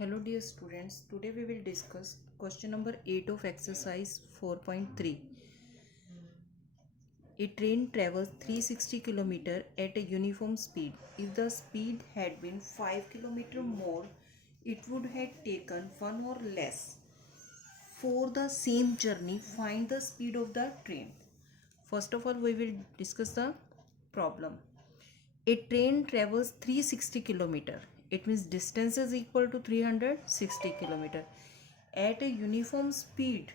Hello dear students, today we will discuss question number 8 of exercise 4.3. A train travels 360 km at a uniform speed. If the speed had been 5 km more, it would have taken 1 or less. For the same journey, find the speed of the train. First of all, we will discuss the problem. A train travels 360 km. It means distance is equal to 360 km at a uniform speed.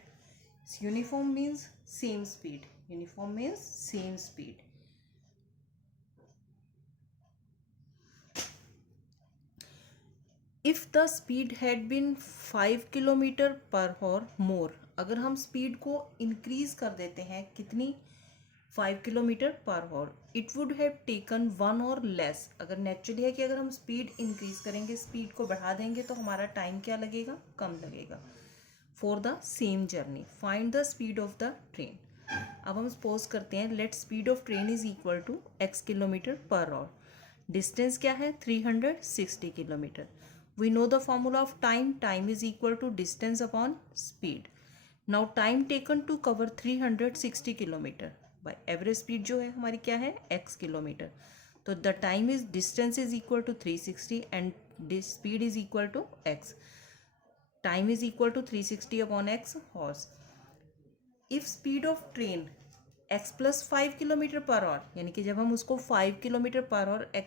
Uniform means same speed. Uniform means same speed. If the speed had been 5 km per hour more, अगर हम speed को increase कर देते हैं कितनी 5 kilometre per our, it would have taken 1 और less. अगर naturally है कि अगर हम स्पीड इंक्रीज करेंगे, स्पीड को बढ़ा देंगे तो हमारा टाइम क्या लगेगा, कम लगेगा. For the same journey find the speed of the train. अब हम सपोज करते हैं let speed of train is equal to x kilometre per hour. Distance क्या है 360 kilometre. We know the formula of time. Time is equal to distance upon speed. Now time taken to cover 360 kilometre by average speed जो है हमारी क्या है x kilometre. तो the time is distance is equal to 360 and speed is equal to x. Time is equal to 360 upon x hours. If speed of train x plus 5 kilometre per hour, यानी कि जब हम उसको 5 kilometre per our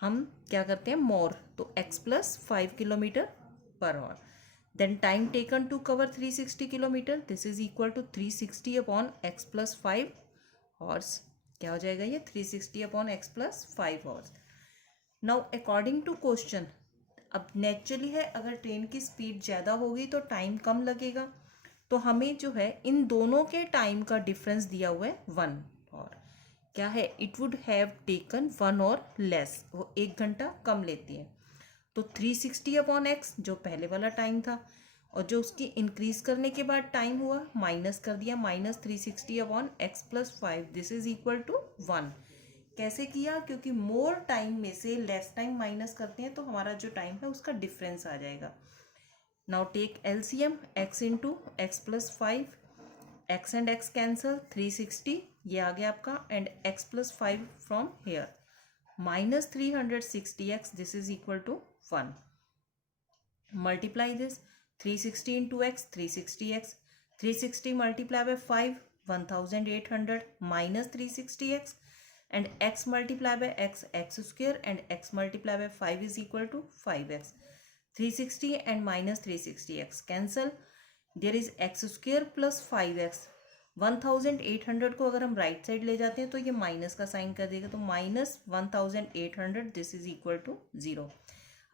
हम क्या करते हैं more, तो x plus 5 kilometre per hour. Then time taken to cover 360 kilometre, this is equal to 360 upon x plus 5 hours. क्या हो जाएगा ये 360 upon x plus 5 hours. Now according to question, अब नेचुरली है अगर ट्रेन की स्पीड ज़्यादा होगी तो टाइम कम लगेगा. तो हमें जो है इन दोनों के टाइम का डिफरेंस दिया हुआ है 1. और क्या है इट वुड हैव टेकन 1 और लेस, वो 1 घंटा कम लेती है. तो 360 अपॉन एक्स जो पहले वाला टाइम था और जो उसकी इंक्रीज करने के बाद टाइम हुआ माइनस कर दिया, minus 360 upon x plus 5, this is equal to 1. कैसे किया, क्योंकि मोर टाइम में से लेस टाइम माइनस करते हैं तो हमारा जो टाइम है उसका डिफरेंस आ जाएगा. Now take LCM x into x plus 5. x and x cancel, 360 ये आ गया आपका and x plus 5 from here minus 360x, this is equal to 1. Multiply this 360 into x 360x. 360 multiply by 5 1800 minus 360x and x multiplied by x square and x multiplied by 5 is equal to 5x. 360 and minus 360x cancel. There is x square plus 5x. 1800 को अगर हम right side ले जाते हैं तो ये minus का sign कर देगा, तो minus 1800 this is equal to 0.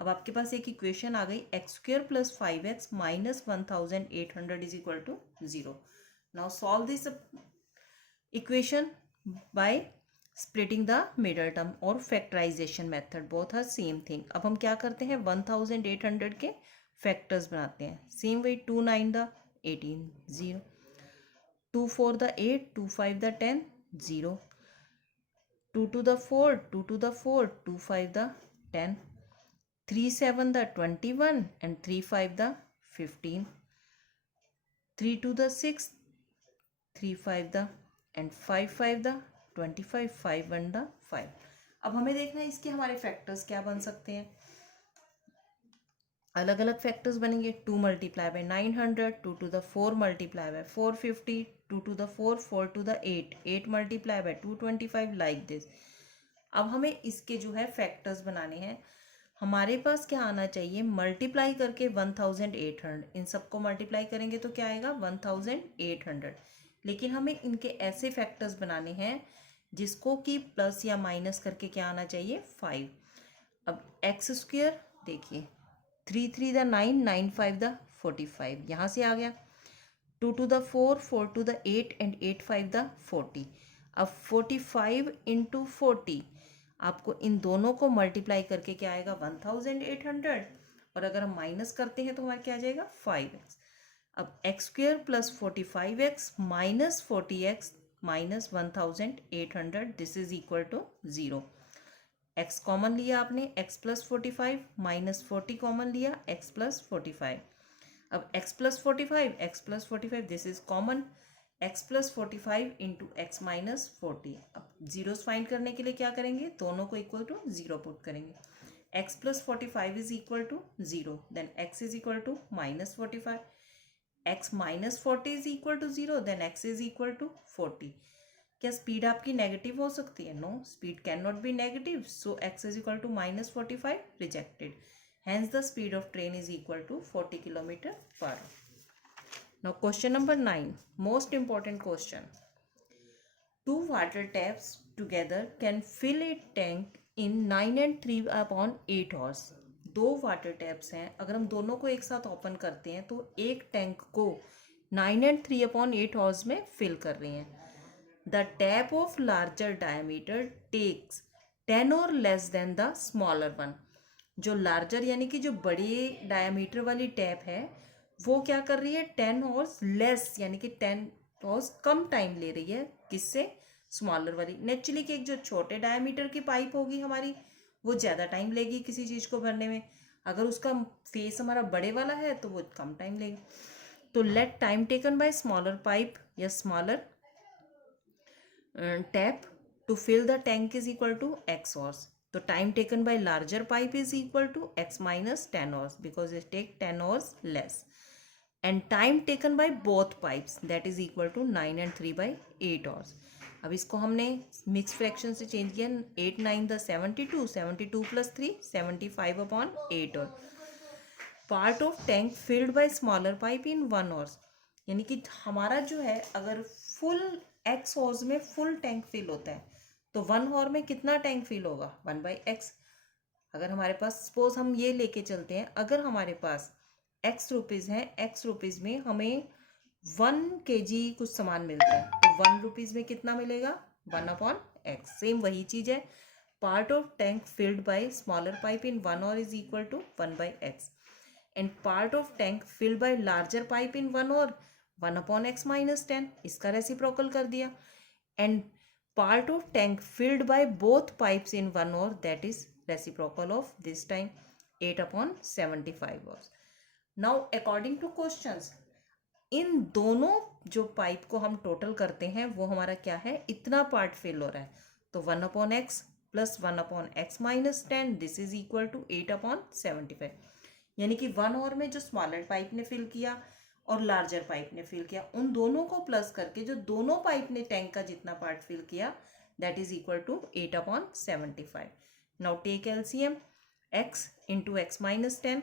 अब आपके पास एक इक्वेशन आ गई x square plus 5x minus 1800 is equal to 0. Now solve this equation by splitting the middle term और factorisation method, both are same thing. अब हम क्या करते हैं 1800 के फैक्टर्स बनाते हैं. Same way 2 9 the 18 0, 2 4 the 8, 2 5 the 10 0, 2 2 the 4, 2 2 the 4, 2 5 the 10, 3 7 the 21 and 3 5 the 15, 3 2 the 6, 3 5 the and 5 5 the 25, 5 1 the 5. अब हमें देखना है इसके हमारे फैक्टर्स क्या बन सकते हैं. अलग अलग फैक्टर्स बनेंगे. 2 multiply by 900, 2 to the 4 multiply by 450, 2 to the 4, 4 to the 8, 8 multiply by 225 like this. अब हमें इसके जो है फैक्टर्स बनाने हैं. हमारे पास क्या आना चाहिए, मल्टीप्लाई करके 1800, इन सबको मल्टीप्लाई करेंगे तो क्या आएगा 1800. लेकिन हमें इनके ऐसे फैक्टर्स बनाने हैं जिसको कि प्लस या माइनस करके क्या आना चाहिए 5. अब एक्स स्क्वेयर देखिए 3 3 द 9, 9 5 द 45, यहाँ से आ गया. 2 to the 4, 4 to the 8 and 8 5 the 40. अब 45 इंटू 40 आपको इन दोनों को मल्टीप्लाई करके क्या आएगा 1800, और अगर हम माइनस करते हैं तो हमारा क्या आ जाएगा 5x. अब x square plus 45x minus 40x minus 1800, this is equal to 0. x common लिया आपने, x प्लस 45 माइनस 40 कॉमन लिया, x प्लस 45। अब x plus 45, x plus 45 this is common, x plus 45 into x minus 40। अब zeros find करने के लिए क्या करेंगे, दोनों को इक्वल टू जीरो पुट करेंगे। x plus 45 is equal to zero, then x is equal to minus 45, x minus 40 is equal to zero, then x is equal to 40। क्या स्पीड आपकी नेगेटिव हो सकती है? No, speed can not be negative, so x is equal to minus 45, rejected. Hence the speed of train is equal to 40 km per hour. Now question number 9, most important question. Two water taps together can fill a tank in 9 and 3/8 hours. दो water taps हैं, अगर हम दोनों को एक साथ open करते हैं तो एक टैंक को 9 and 3/8 hours में फिल कर रही हैं। The tap of larger diameter takes 10 or less than the smaller one. जो लार्जर यानी कि जो बड़ी डायमीटर वाली टैप है वो क्या कर रही है, 10 हॉर्स लेस यानी कि 10 हॉर्स कम टाइम ले रही है, किससे, स्मॉलर वाली। नेचुरली कि एक जो छोटे डायमीटर की पाइप होगी हमारी वो ज़्यादा टाइम लेगी किसी चीज़ को भरने में, अगर उसका फेस हमारा बड़े वाला है तो वो कम टाइम लेगा। तो let time taken by smaller pipe या smaller tap to fill the tank is equal to x hours. So time taken by larger pipe is equal to x minus 10 hours because it take 10 hours less. And time taken by both pipes that is equal to 9 and 3/8 hours. अब इसको हमने mix fraction से change किया, 8 9 the 72, 72 plus 3 75/8 और part of tank filled by smaller pipe in 1 hours। यानी कि हमारा जो है अगर फुल एक्स हॉर्स में फुल टैंक फिल होता है तो 1 hour में कितना टैंक फिल होगा, 1/x। अगर हमारे पास सपोज हम ये लेके चलते हैं, अगर हमारे पास x रुपीज़ है, x रुपीज़ में हमें 1 kg कुछ सामान मिलता है तो 1 रुपीज़ में कितना मिलेगा, 1/x। सेम वही चीज़ है, part of tank filled by smaller pipe in 1 hour is equal to 1/x and part of tank filled by larger pipe in 1 hour 1/x minus 10, इसका रेसिप्रोकल कर दिया। And part of tank filled by both pipes in 1 hour that is reciprocal of this time 8/75 hours। Now according to questions, इन दोनों जो pipe को हम total करते हैं वो हमारा क्या है, इतना पार्ट फिल हो रहा है तो 1/x plus 1/x minus 10 this is equal to 8/75। यानी कि 1 hour में जो स्मॉलर पाइप ने फिल किया और लार्जर पाइप ने फिल किया, उन दोनों को प्लस करके जो दोनों पाइप ने टैंक का जितना पार्ट फिल किया that is equal to 8/75। Now take LCM, x into x minus 10,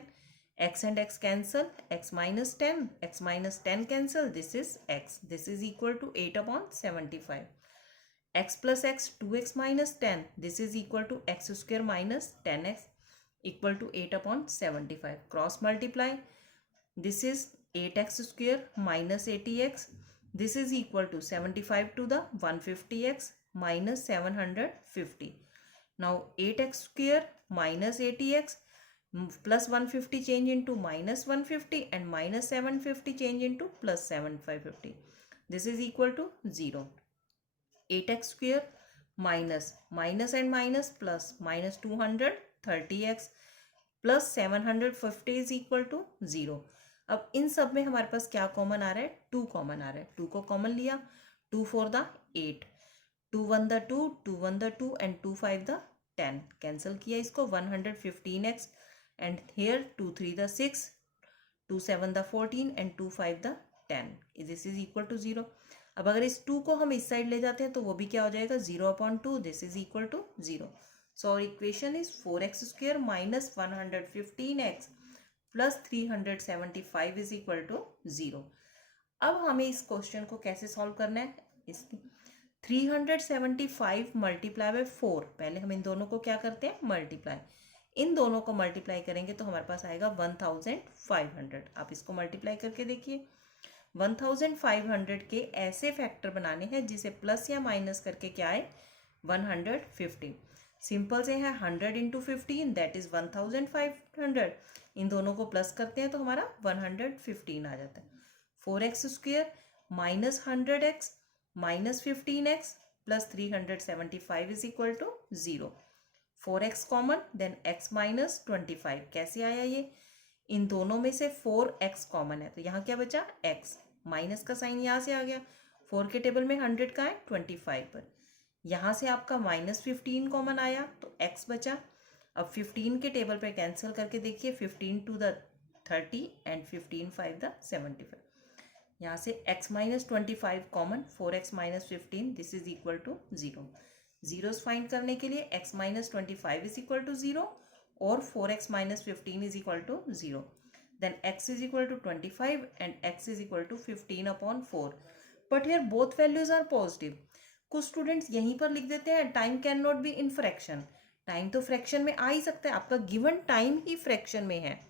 x and x cancel, x minus 10, x minus 10 cancel, this is x, this is equal to 8/75. x plus x 2x minus 10, this is equal to x square minus 10x equal to 8/75. Cross multiply, this is 8x square minus 80x, this is equal to 75 to the 150x minus 750. Now 8x square minus 80x plus 150 change into minus 150 and minus 750 change into plus 750. This is equal to 0. 8x square minus minus and minus plus minus 230x plus 750 is equal to 0. अब इन सब में हमारे पास क्या common आ रहा है, 2 common आ रहा है। 2 को कॉमन लिया, 2 4 the 8, 2 1 the 2, 2 1 the 2 and 2 5 the 10, cancel किया इसको, 115x and here 2 3 the 6, 2 7 the 14 and 2 5 the 10, this is equal to 0। अब अगर इस 2 को हम इस साइड ले जाते हैं तो वो भी क्या हो जाएगा, 0/2, this is equal to 0। So our equation is 4x square minus 115x plus 375 is equal to 0। अब हमें इस क्वेश्चन को कैसे सॉल्व करना है, इसकी 375 मल्टीप्लाई बाय 4, पहले हम इन दोनों को क्या करते हैं, मल्टीप्लाई, इन दोनों को मल्टीप्लाई करेंगे तो हमारे पास आएगा 1500। आप इसको मल्टीप्लाई करके देखिए, 1500 के ऐसे फैक्टर बनाने हैं जिसे प्लस या माइनस करके क्या आए, 115। सिंपल से है, 100 इंटू 15 दैट इज 1500, इन दोनों को प्लस करते हैं तो हमारा 115 आ जाता है। 4x square minus 100x minus 15x plus 375 is equal to 0। 4x common, then x minus 25। कैसे आया ये? इन दोनों में से 4x कॉमन है तो यहाँ क्या बचा? x। माइनस का साइन यहाँ से आ गया। 4 के टेबल में 100 का है 25 पर। यहाँ से आपका -15 कॉमन आया तो x बचा। अब 15 के टेबल पे कैंसिल करके देखिए, 15 टू द 30 एंड 15 5 द 75। यहाँ से x minus 25 common, 4x minus 15, this is equal to 0। Zeros find करने के लिए x minus 25 is equal to 0 और 4x minus 15 is equal to 0। Then x is equal to 25 and x is equal to 15/4। But here both values are positive. कुछ students यहीं पर लिख देते हैं time can not be in fraction. Time तो fraction में आ ही सकता है, आपका गिवन टाइम ही फ्रैक्शन में है।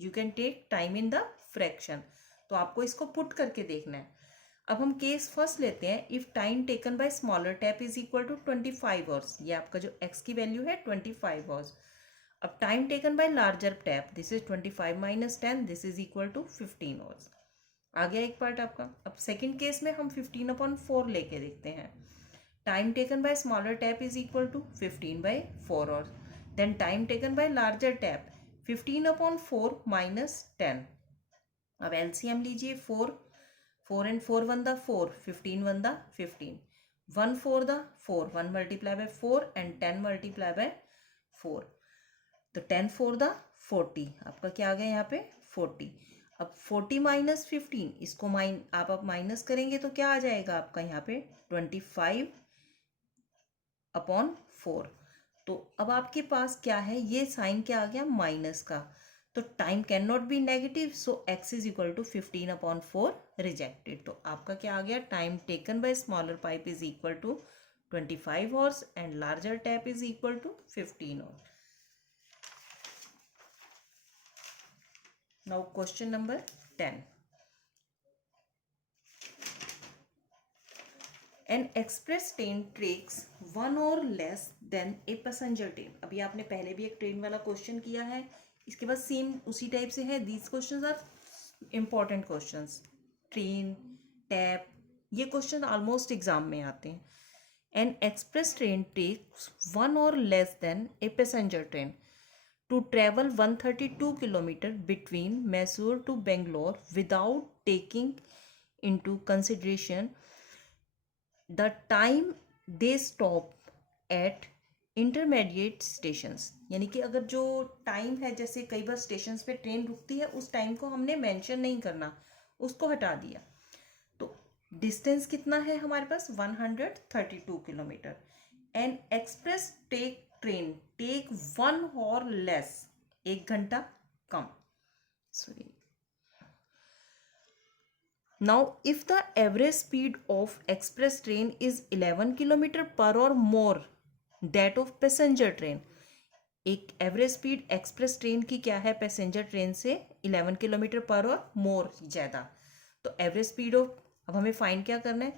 You can take time in the fraction. तो आपको इसको पुट करके देखना है। अब हम केस फर्स्ट लेते हैं। If time taken by smaller tap is equal to 25 hours, ये आपका जो x की वैल्यू है 25 आवर्स। अब time taken by larger tap, this is 25 minus 10, this is equal to 15 hours. आ गया एक पार्ट आपका। अब सेकेंड केस में हम 15/4 लेके देखते हैं। Time taken by smaller tap is equal to 15/4 hours. Then time taken by larger tap 15/4 minus 10। अब एलसीएम लीजिए, 4 and 4 1 the 4, 15 1 the 15, 1 4 the 4, 1 multiply by 4 and 10 multiply by 4, तो 10 4 the 40, आपका क्या आ गया यहाँ पे 40। अब 40 माइनस 15, इसको आप माइनस करेंगे तो क्या आ जाएगा आपका यहाँ पे 25/4। तो अब आपके पास क्या है, ये साइन क्या आ गया माइनस का। तो time can not be negative, so x is equal to 15/4 rejected. तो आपका क्या आ गया, time taken by smaller pipe is equal to 25 hours and larger tap is equal to 15 hours. Now question number 10। An express train takes 1 or less than a passenger train। अभी आपने पहले भी एक ट्रेन वाला क्वेश्चन किया है, इसके बाद सेम उसी टाइप से है। These questions are important questions. Train, tap, ये क्वेश्चन ऑलमोस्ट एग्जाम में आते हैं। An express train takes 1 or less than a passenger train to travel 132 kilometer between Mysore to Bangalore without taking into consideration the time they stop at intermediate stations. यानी कि अगर जो time है, जैसे कई बार स्टेशंस पे ट्रेन रुकती है, उस टाइम को हमने मेंशन नहीं करना, उसको हटा दिया। तो डिस्टेंस कितना है हमारे पास 132 kilometre. An express train take 1 और लेस, 1 घंटा कम, sorry. Now, if the average speed of express train is 11 kilometre पर और more that of passenger train, एक एवरेज स्पीड एक्सप्रेस ट्रेन की क्या है पैसेंजर ट्रेन से 11 किलोमीटर पर और मोर ज़्यादा। तो एवरेज स्पीड ऑफ, अब हमें फाइंड क्या करना है,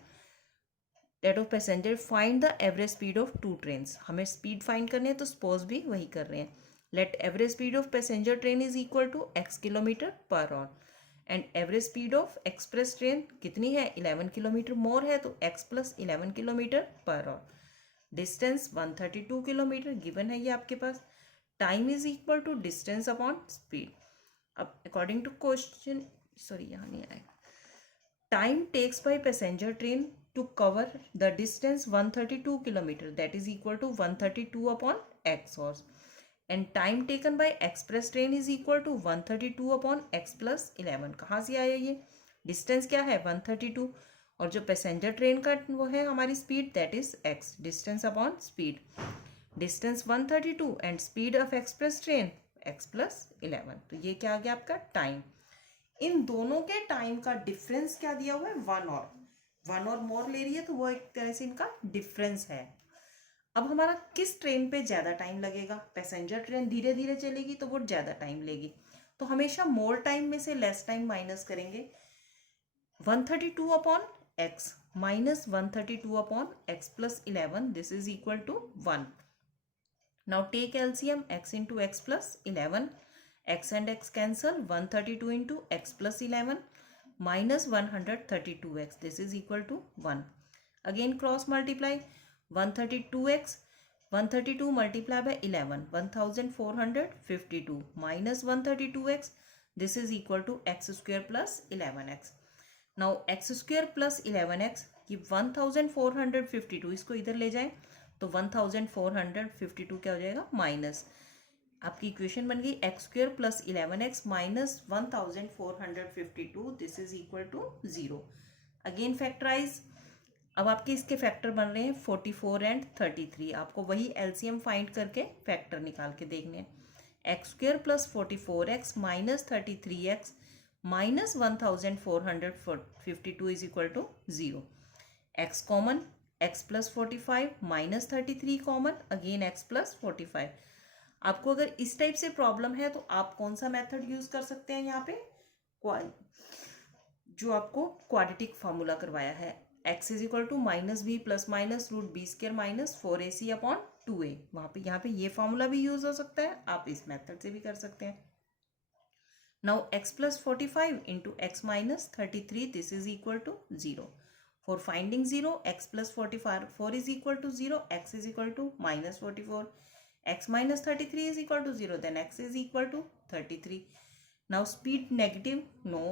date of passenger, find the average speed of 2 trains. हमें स्पीड फाइंड करनी है तो सपोज भी वही कर रहे हैं। Let average speed of passenger train is equal to x kilometre per hour and average speed of express train कितनी है 11 किलोमीटर मोर है, तो x plus 11 kilometre per hour. Distance 132 kilometre given है ये आपके पास। Time is equal to distance upon speed. अब according to question, sorry यहाँ नहीं आएगा, time takes by passenger train to cover the distance 132 kilometre, that is equal to 132/x hours and time taken by express train is equal to 132/x plus 11। कहाँ से आया ये, distance क्या है 132 और जो पैसेंजर ट्रेन का वो है हमारी speed, that is x, distance upon speed. Distance 132 and speed of express train x plus 11। तो ये क्या आ गया आपका टाइम। इन दोनों के टाइम का डिफरेंस क्या दिया हुआ है 1 और मोर ले रही है, तो वो एक तरह से इनका डिफरेंस है। अब हमारा किस ट्रेन पे ज़्यादा टाइम लगेगा, पैसेंजर ट्रेन धीरे धीरे चलेगी तो वो ज़्यादा टाइम लेगी, तो हमेशा मोर टाइम में से लेस टाइम माइनस करेंगे। 132/x minus 132/x plus 11, this is equal to 1। Now take LCM, x into x plus 11, x and x cancel, 132 into x plus 11 minus 132x, this is equal to 1. Again cross multiply, 132x 132 multiply by 11, 1452 minus 132x, this is equal to x square plus 11x. Now x square plus 11x, ये 1452 इसको इधर ले जाएं तो 1452 क्या हो जाएगा minus, आपकी इक्वेशन बन गई x square plus 11x minus 1452, this is equal to 0. Again factorise. अब आपके इसके फैक्टर बन रहे हैं 44 एंड 33. आपको वही एलसीएम फाइंड करके फैक्टर निकाल के देखने हैं. X square plus 44x minus 33x minus 1452 is equal to 0. X common, x plus 45 minus 33 common, again x plus 45. आपको अगर इस टाइप से प्रॉब्लम है तो आप कौन सा मेथड यूज कर सकते हैं यहाँ पे, जो आपको क्वाड्रेटिक फार्मूला करवाया है, x is equal to minus b plus minus root b square minus 4ac upon 2a. वहाँ पे यहाँ पे ये फार्मूला भी यूज हो सकता है, आप इस मेथड से भी कर सकते हैं. Now x plus 45 into x minus 33, this is equal to 0. For finding 0, x plus 44 is equal to 0, x is equal to minus 44, x minus 33 is equal to 0, then x is equal to 33. Now speed negative, no,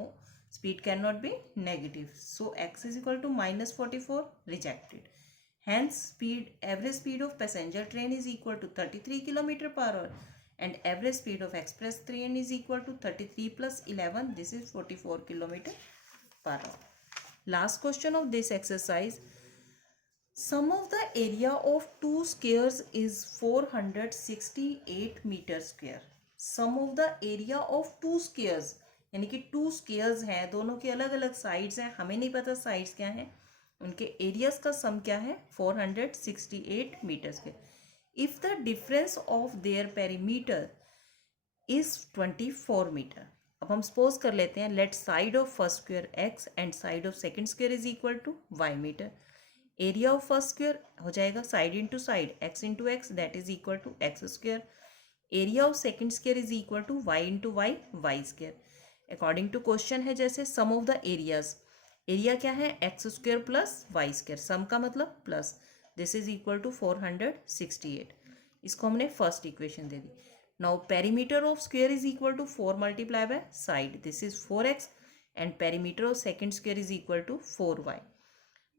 speed cannot be negative, so x is equal to minus 44, rejected. Hence speed, average speed of passenger train is equal to 33 km per hour and average speed of express train is equal to 33 plus 11, this is 44 km per hour. Last question of this exercise. Sum of the area of two squares is 468 meter square. Sum of the area of two squares, यानी कि to squares हैं, दोनों के अलग अलग sides हैं, हमें नहीं पता साइड्स क्या हैं, उनके एरियाज का सम क्या है 468 metre square. If the difference of their perimeter is 24 metre. अब हम सपोज कर लेते हैं, let side of first square x and side of second square is equal to y metre. Area of first square हो जाएगा side into side x into x, that is equal to x square. Area of second square is equal to y into y, y square. According to question है जैसे sum of the areas, area क्या है X square plus Y square, sum का मतलब plus, this is equal to 468. इसको हमने first equation दे दी. Now perimeter of square is equal to 4 multiply by side, this is 4x and perimeter of second square is equal to 4y.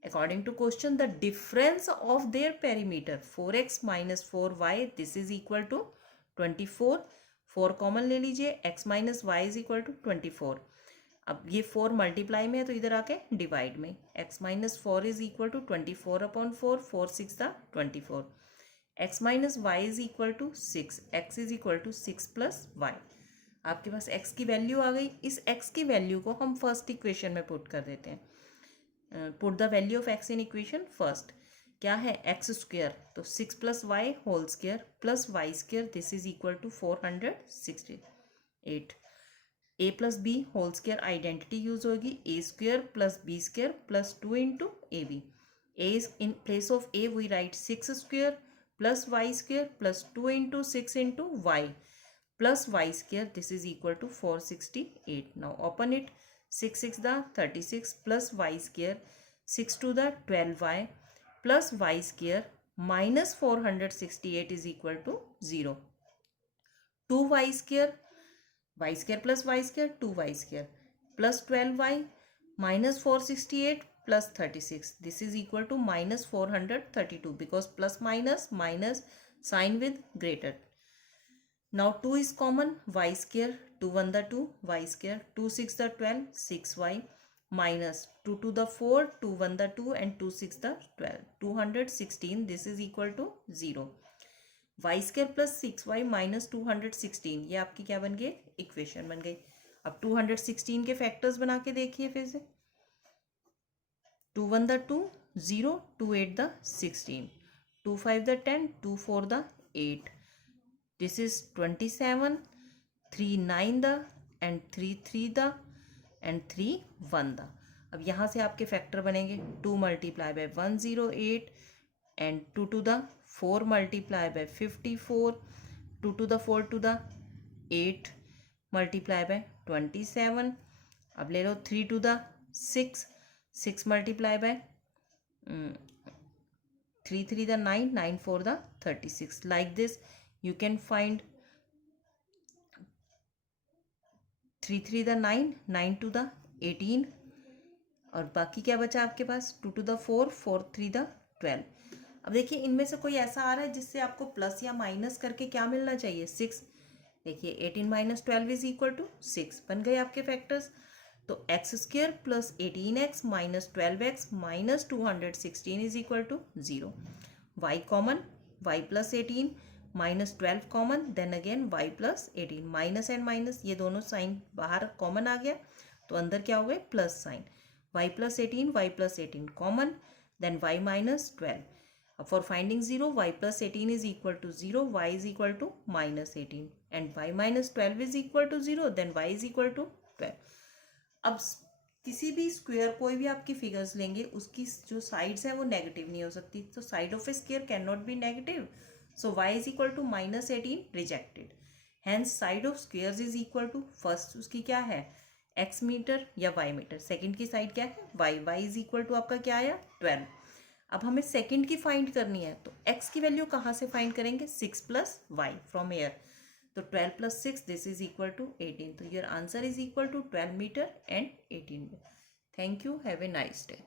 According to question, the difference of their perimeter 4x minus 4y, this is equal to 24. 4 common ले लीजिए, x minus y is equal to 24. अब ये 4 multiply में है तो इधर आके divide में, x minus 4 is equal to 24 upon 4, 4 6 था 24. x minus y is equal to 6, x is equal to 6 plus y. आपके पास x की वैल्यू आ गई. इस x की वैल्यू को हम फर्स्ट इक्वेशन में पुट कर देते हैं. Put the value of x in equation first. क्या है एक्स स्क्वेयर, तो 6 plus Y whole square plus Y square, this is equal to 468. A plus B whole square identity use होगी, A square plus B square plus 2 into A B. A is in place of A we write 6 square plus Y square plus 2 into 6 into Y plus Y square, this is equal to 468. Now open it. 6 6 the 36 plus y square, 6 to the 12y plus y square minus 468 is equal to 0. 2y square, y square plus y square 2y square plus 12y minus 468 plus 36, this is equal to minus 432 because plus minus sign with greater. Now 2 is common, y square 2 1 the 2, y square 2 6 the 12, 6y minus 2 to the 4, 2 1 the 2 and 2 6 the 12, 216, this is equal to 0. y square plus 6y minus 216, ये आपकी क्या बन गई equation बन गई. अब 216 के factors बना के देखिए फिर से. 2 1 the 2, 0, 2 8 the 16, 2 5 the 10, 2 4 the 8. This is 27, 3 9 the and 3 3 the and 3 1 the. अब यहाँ से आपके फैक्टर बनेंगे 2 multiply bye 108 and 2 to the 4 multiply bye 54, 2 to the 4 to the 8 multiply bye 27. अब ले लो 3 to the 6, 6 multiply by 3 3 the 9, 9 4 the 36. Like this you can find 3 3 the 9, 9 2 the 18 और बाकी क्या बचा आपके पास 2 2 the 4, 4 3 the 12. अब देखिए इनमें से कोई ऐसा आ रहा है जिससे आपको प्लस या माइनस करके क्या मिलना चाहिए 6. देखिए 18 माइनस 12 इज इक्वल टू 6. बन गए आपके फैक्टर्स. तो x square plus 18x minus 12x minus 216 is equal to 0. y common, y plus 18 minus 12 common, then again y plus 18. Minus and minus ये दोनों साइन बाहर कॉमन आ गया तो अंदर क्या हो गए plus sign. y plus 18 common, then y minus 12. For finding 0, y plus 18 is equal to 0, y is equal to minus 18 and y minus 12 is equal to 0, then y is equal to 12. अब किसी भी square कोई भी आपकी figures लेंगे उसकी जो sides है वो नेगेटिव नहीं हो सकती. तो side of a square can not be negative. So y is equal to minus 18 rejected. Hence side of squares is equal to first उसकी क्या है x मीटर या y मीटर. सेकेंड की साइड क्या है y इज इक्वल टू आपका क्या आया 12. अब हमें सेकंड की फाइंड करनी है तो x की वैल्यू कहाँ से फाइंड करेंगे 6 प्लस वाई फ्रॉम एयर. तो 12 plus 6 this is equal to 18. तो your answer is equal to 12 metre and 18 metre. Thank you. Have a nice day.